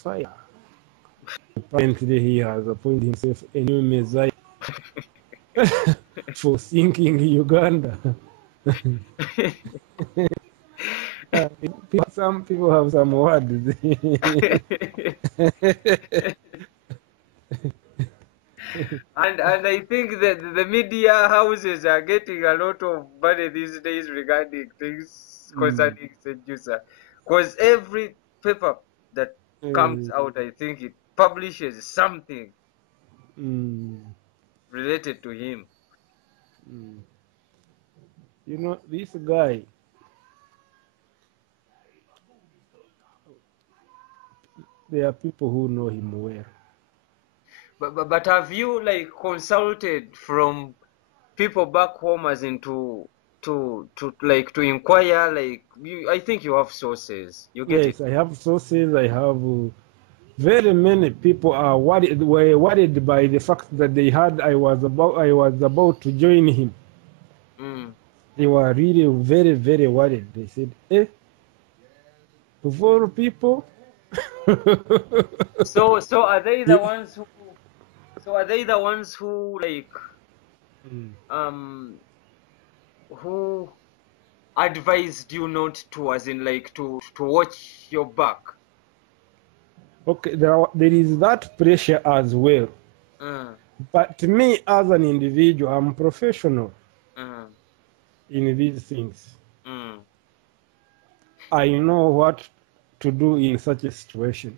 fire. Apparently, he has appointed himself a new messiah for sinking Uganda. Some people have some words. And I think that the media houses are getting a lot of money these days regarding things concerning Sejusa. Because every paper that comes out, I think it publishes something related to him. You know, this guy, there are people who know him well. But have you like consulted from people back home as in to like to inquire, like I think you have sources. You get Yes, I have sources. I have very many people were worried by the fact that they heard I was about to join him. They were really very, very worried. They said, of all people. So are they the ones who? So are they the ones who like who advised you not to, as in like to watch your back? Okay, there is that pressure as well. But me as an individual, I'm professional in these things. I know what to do in such a situation.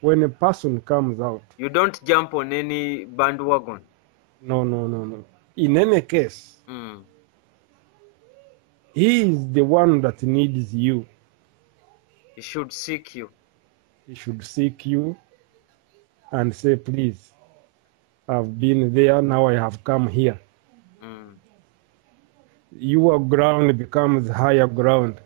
When a person comes out, you don't jump on any bandwagon. No. In any case, he is the one that needs you. He should seek you. He should seek you and say, please, I've been there, now I have come here. Your ground becomes higher ground.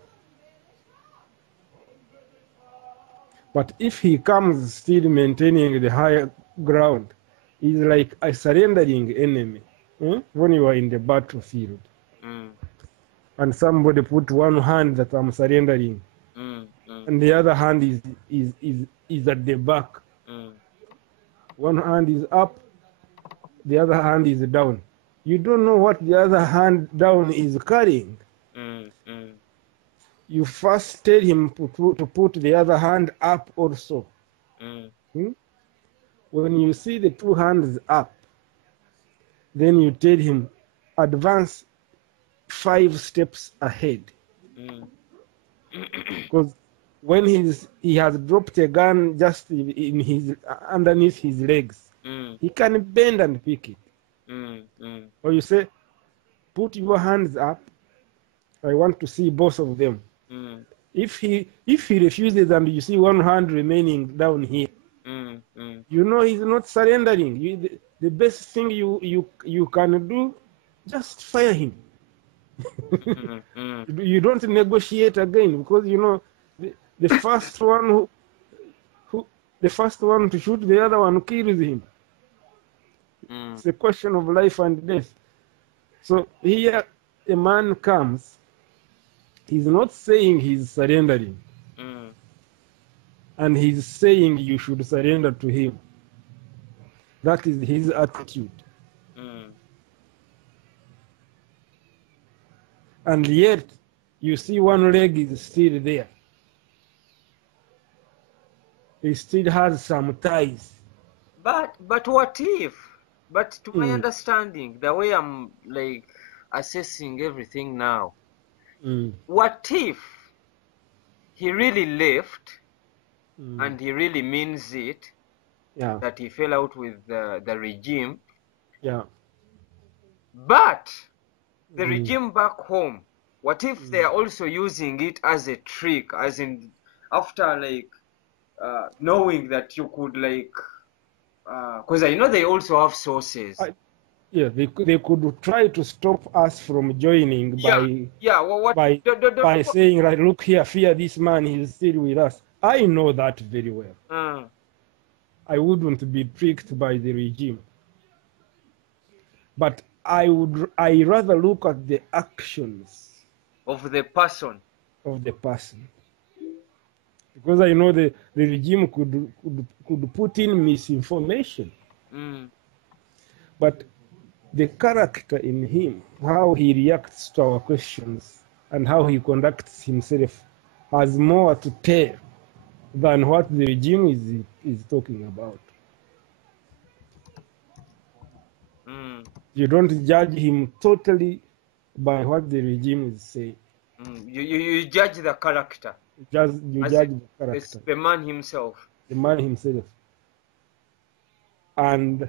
But if he comes still maintaining the higher ground, he's like a surrendering enemy. When you are in the battlefield, and somebody put one hand that I'm surrendering, and the other hand is at the back. One hand is up, the other hand is down. You don't know what the other hand down is carrying. You first tell him to put the other hand up also. When you see the two hands up, then you tell him, advance 5 steps ahead. Because when he has dropped a gun just in underneath his legs, he can bend and pick it. Or you say, put your hands up. I want to see both of them. If he refuses and you see one hand remaining down here, you know he's not surrendering. The best thing you can do, just fire him. You don't negotiate again, because you know the first one the first one to shoot the other one kills him. It's a question of life and death. So here a man comes, he's not saying he's surrendering, and he's saying you should surrender to him. That is his attitude. And yet you see one leg is still there. He still has some ties. But what if? But to my understanding, the way I'm like assessing everything now, what if he really left and he really means it, that he fell out with the regime, but the regime back home, what if they are also using it as a trick, as in after like knowing that you could like, because I know they also have sources. They could try to stop us from joining by saying, like, look here, fear this man, he's still with us. I know that very well. I wouldn't be tricked by the regime. But I rather look at the actions of the person. because I know the regime could put in misinformation. But the character in him, how he reacts to our questions and how he conducts himself, has more to tell than what the regime is talking about. You don't judge him totally by what the regime is saying. You judge the character. You judge the character. The man himself. The man himself. And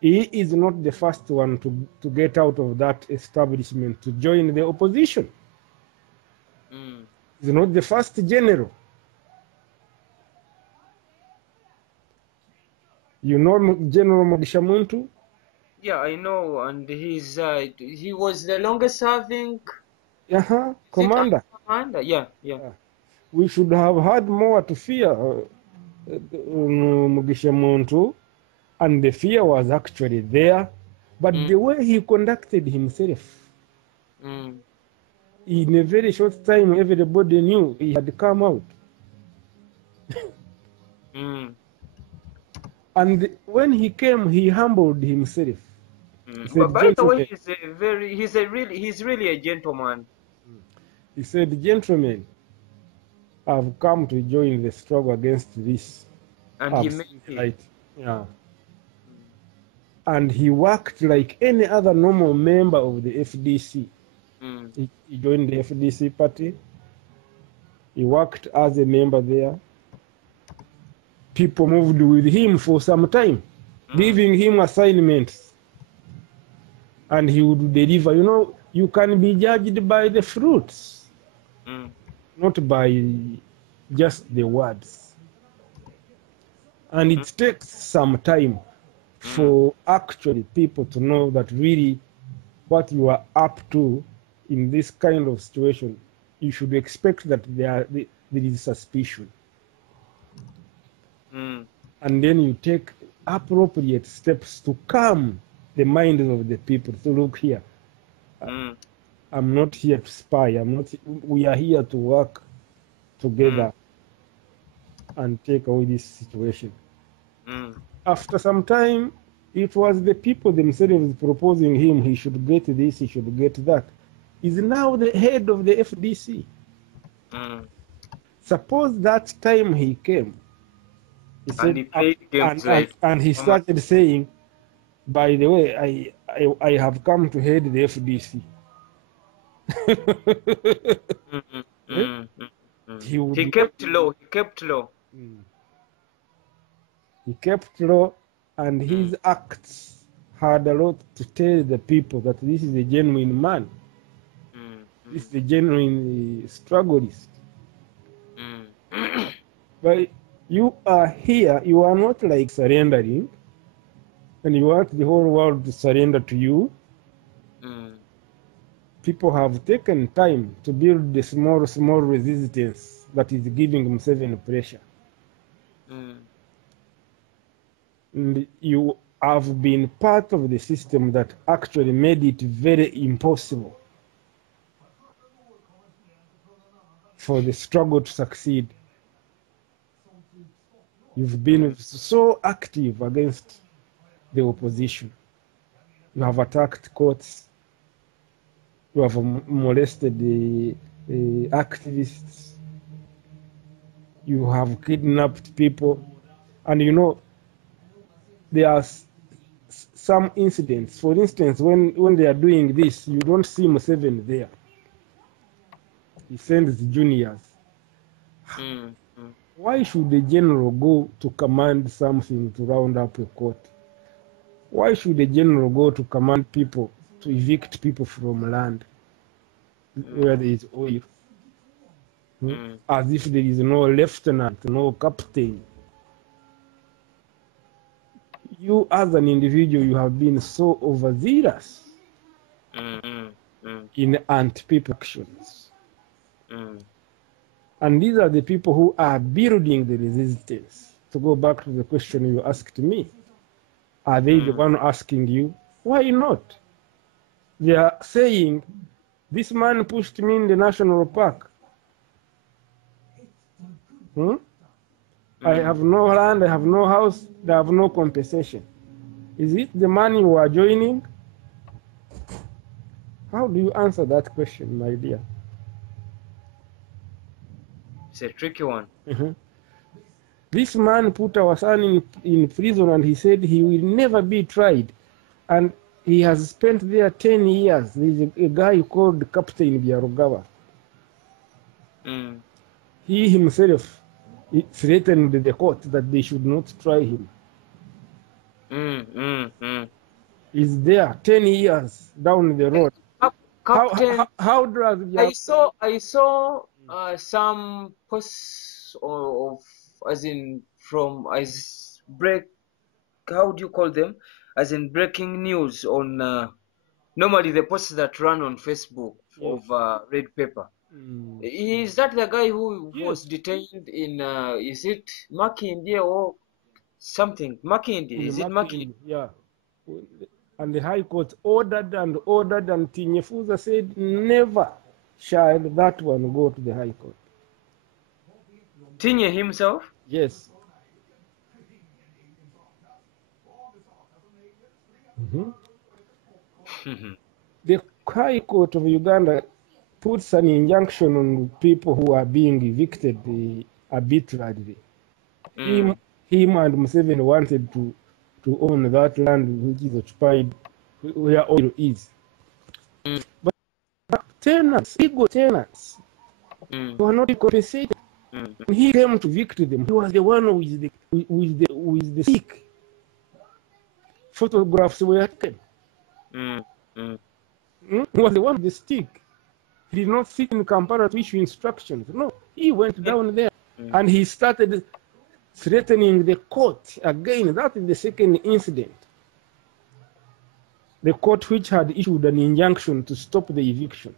he is not the first one to get out of that establishment to join the opposition. He's not the first general. You know General Mugisha Muntu? Yeah, I know, and he was the longest serving commander. Commander, yeah. We should have had more to fear Mugisha Muntu, and the fear was actually there, but the way he conducted himself, in a very short time, everybody knew he had come out. And when he came, he humbled himself. But by the way, he's really a gentleman. He said, "Gentlemen, I've come to join the struggle against this." And he made it. Yeah. And he worked like any other normal member of the FDC. He joined the FDC party. He worked as a member there. People moved with him for some time, giving him assignments. And he would deliver. You know, you can be judged by the fruits, not by just the words. And it takes some time for actually people to know that really what you are up to in this kind of situation, you should expect that there is suspicion. And then you take appropriate steps to calm the minds of the people. So look here, I'm not here to spy. We are here to work together and take away this situation. After some time, it was the people themselves proposing him, he should get this, he should get that. He's now the head of the FDC. Suppose that time he came, he said, and he started saying, "By the way, I have come to head the FDC." He kept low. He kept low, and his acts had a lot to tell the people that this is a genuine man. This is a genuine strugglist. But you are here, you are not like surrendering, and you want the whole world to surrender to you. People have taken time to build the small resistance that is giving Museveni pressure. And you have been part of the system that actually made it very impossible for the struggle to succeed. You've been so active against the opposition. You have attacked courts. You have molested the activists. You have kidnapped people. And you know, there are some incidents. For instance, when they are doing this, you don't see Museveni there. He sends juniors. Why should the general go to command something to round up a court? Why should the general go to command people, to evict people from land where there is oil? As if there is no lieutenant, no captain. You as an individual, you have been so overzealous in anti-people actions. And these are the people who are building the resistance. To go back to the question you asked me, are they the one asking you? Why not? They are saying, this man pushed me in the national park. I have no land, I have no house, I have no compensation. Is it the man you are joining? How do you answer that question, my dear? It's a tricky one. This man put our son in prison, and he said he will never be tried. And he has spent there 10 years. There's a guy called Captain Biarugawa. He himself threatened the court that they should not try him. He's there 10 years down the road. Captain, how does I saw some posts of as in from as break. How do you call them? As in breaking news on normally the posts that run on Facebook of red paper. Is that the guy who was detained in? Is it Makindi or something? Makindi? Is it Makindi? Yeah. And the High Court ordered, and Tinyefuza said, never shall that one go to the High Court. Tinye himself? Yes. The High Court of Uganda puts an injunction on people who are being evicted arbitrarily. Him and Museveni wanted to own that land which is occupied where oil is. But tenants, legal tenants, were not compensated. When he came to evict them, he was the one with the stick. Photographs were taken. He was the one with the stick. He did not sit in Kampala to issue instructions. No, he went down there and he started threatening the court again. That is the second incident. The court which had issued an injunction to stop the eviction.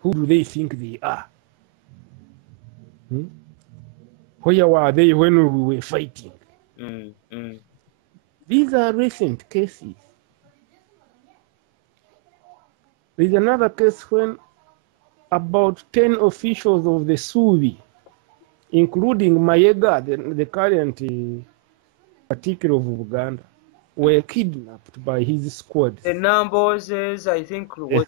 Who do they think they are? Where were they when we were fighting? These are recent cases. There's another case when about 10 officials of the Suvi, including Mayega, the current particular of Uganda, were kidnapped by his squad. The numbers, I think, was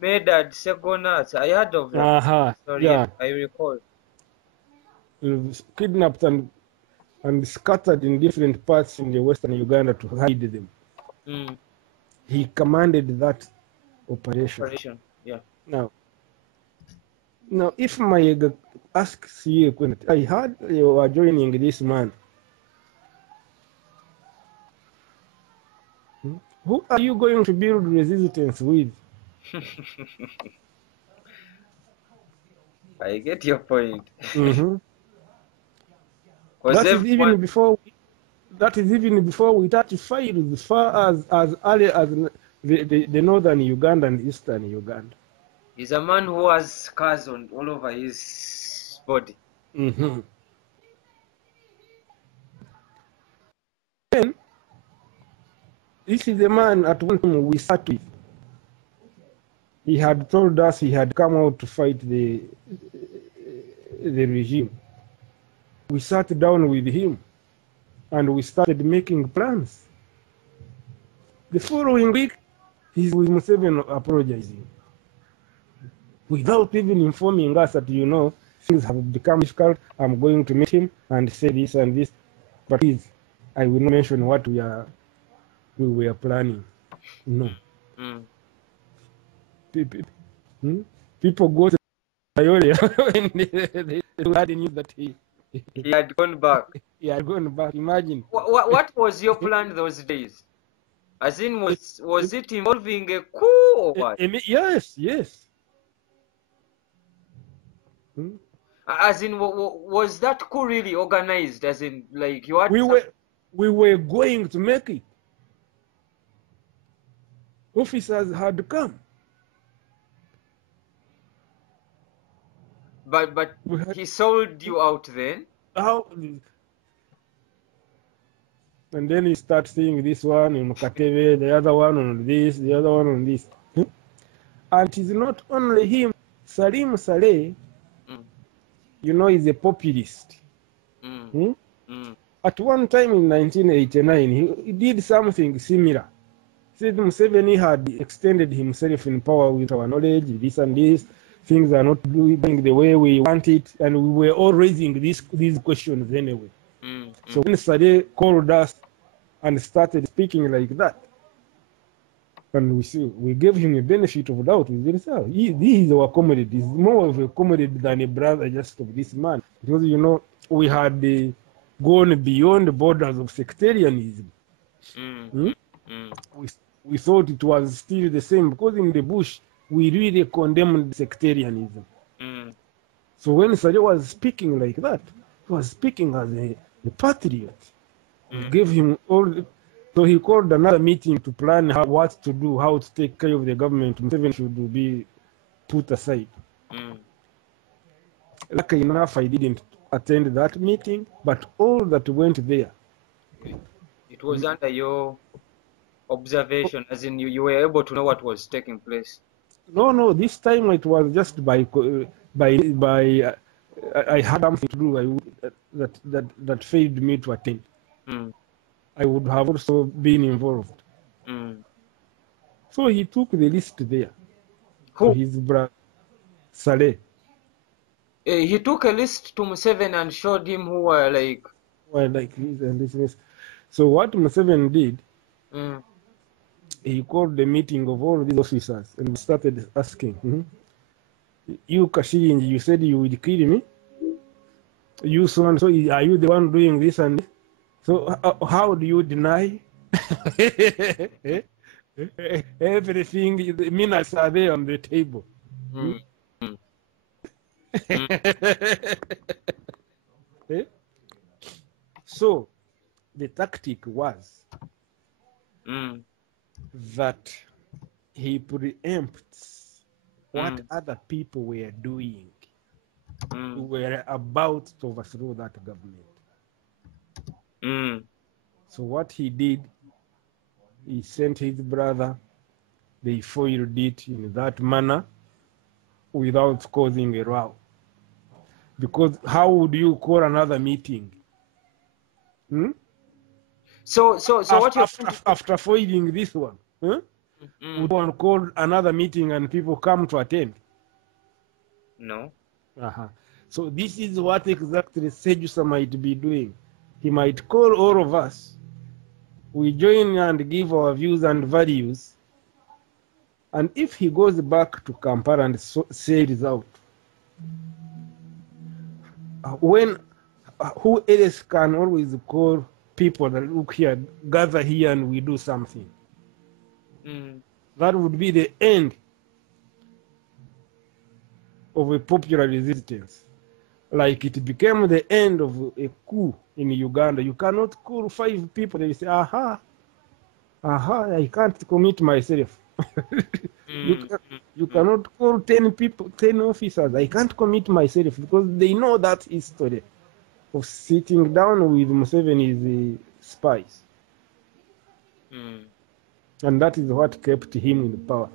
made at Segonats. I heard of that. Sorry, yeah. I recall. Kidnapped and scattered in different parts in the western Uganda to hide them. He commanded that operation. Yeah. Now, if Mayega asks you, I heard you are joining this man. Who are you going to build resistance with? I get your point. That is even before we touch files as far as early as the northern Uganda and eastern Uganda. He's a man who has scars all over his body. Then, this is the man at one time we sat with. He had told us he had come out to fight the regime. We sat down with him and we started making plans. The following week, he's with Museveni apologizing. Without even informing us that, things have become difficult, I'm going to meet him and say this and this. But please, I will not mention what we were planning. No. People go to Iolia when they had the news that he had gone back. He had gone back. Imagine. What was your plan those days? As in, was it involving a coup or what? Yes. As in, was that coup really organized? As in, like you had. We were going to make it. Officers had come. But he sold you out then? How? And then he starts seeing this one in Mukatebe, the other one on this, the other one on this. And it is not only him, Salim Saleh you know, is a populist. Mm. Mm. At one time in 1989, he did something similar. Said Museveni had extended himself in power with our knowledge, this and this, things are not doing the way we want it, and we were all raising these questions anyway. Mm. So when Sade called us and started speaking like that, and we gave him a benefit of doubt. We said, "Oh, this is our comrade. He's more of a comrade than a brother just of this man." Because, you know, we had gone beyond the borders of sectarianism. Mm. Mm. We thought it was still the same, because in the bush, we really condemned sectarianism. Mm. So when Sade was speaking like that, he was speaking as a patriot. We gave him all... So he called another meeting to plan what to do, how to take care of the government. Museveni should be put aside. Luckily enough, I didn't attend that meeting, but all that went there. It was under your observation, as in you were able to know what was taking place. No, this time it was just I had something to do that failed me to attend. I would have also been involved. So he took the list there. Who? His brother, Saleh. He took a list to Museveni and showed him who were like... Well, like this and this. So what Museveni did, he called the meeting of all these officers and started asking, you Kashirinji, you said you would kill me? You so and so, are you the one doing this and this? So how do you deny? Everything, the minutes are there on the table. So the tactic was that he preempts what other people were doing who were about to overthrow that government. So what he did, he sent his brother, they foiled it in that manner without causing a row. Because how would you call another meeting? So what you're after foiling this one, would one call another meeting and people come to attend? No. So this is what exactly Sejusa might be doing. He might call all of us. We join and give our views and values. And if he goes back to Kampala and sails out, who else can always call people that look here, gather here and we do something? That would be the end of a popular resistance. Like it became the end of a coup in Uganda. You cannot call 5 people and say, I can't commit myself. You cannot call 10 people, 10 officers. I can't commit myself, because they know that history of sitting down with Museveni's spies. And that is what kept him in power.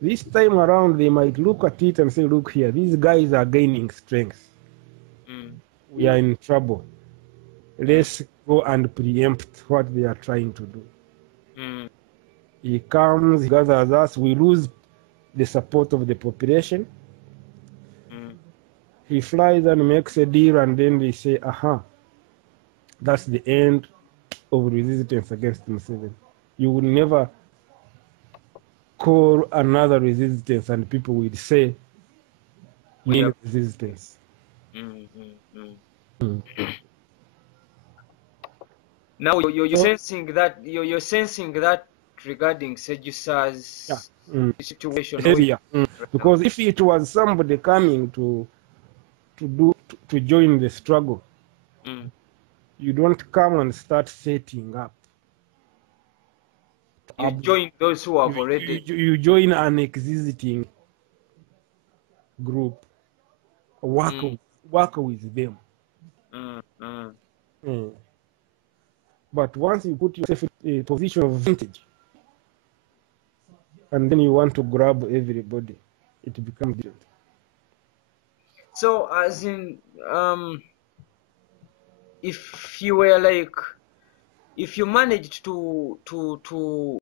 This time around, they might look at it and say, look here, these guys are gaining strength. We are in trouble. Let's go and preempt what they are trying to do. He comes, he gathers us, we lose the support of the population. He flies and makes a deal, and then they say, that's the end of resistance against Museveni. You will never call another resistance and people will say, we need resistance. Now you're sensing that regarding Sejusa's situation. Because if it was somebody coming to join the struggle, you don't come and start setting up. You join those who have already... You join an existing group. Work with them. But once you put yourself in a position of vantage, and then you want to grab everybody, it becomes different. So as in, if you were like, if you managed to